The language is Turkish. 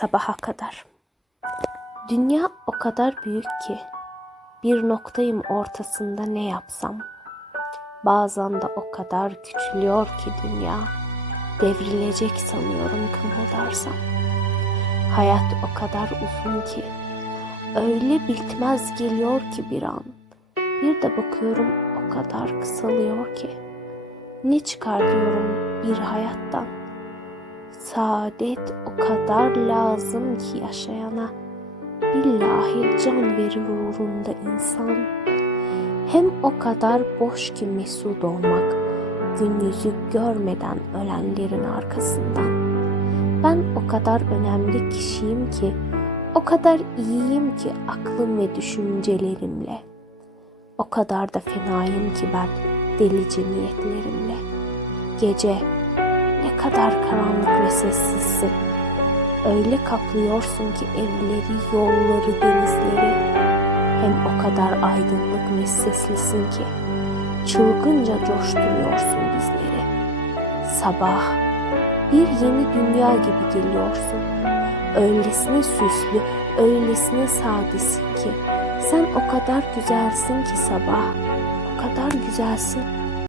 sabaha kadar. Dünya o kadar büyük ki bir noktayım ortasında ne yapsam. Bazen de o kadar küçülüyor ki dünya devrilecek sanıyorum kımıldarsam. Hayat o kadar uzun ki öyle bitmez geliyor ki bir an. Bir de bakıyorum o kadar kısalıyor ki. Ne çıkar diyorum bir hayattan. Saadet o kadar lazım ki yaşayana. Billahi can verir uğrunda insan. Hem o kadar boş ki mesut olmak. Gün yüzü görmeden ölenlerin arkasından. Ben o kadar önemli kişiyim ki, o kadar iyiyim ki aklım ve düşüncelerimle. O kadar da fenayım ki ben delice niyetlerimle. Gece ne kadar karanlık ve sessizsin. Öyle kaplıyorsun ki evleri, yolları, denizleri. Hem o kadar aydınlık ve seslisin ki çılgınca coşturuyorsun bizleri. Sabah bir yeni dünya gibi geliyorsun. Öylesine süslü, öylesine sadesin ki sen o kadar güzelsin ki sabah, o kadar güzelsin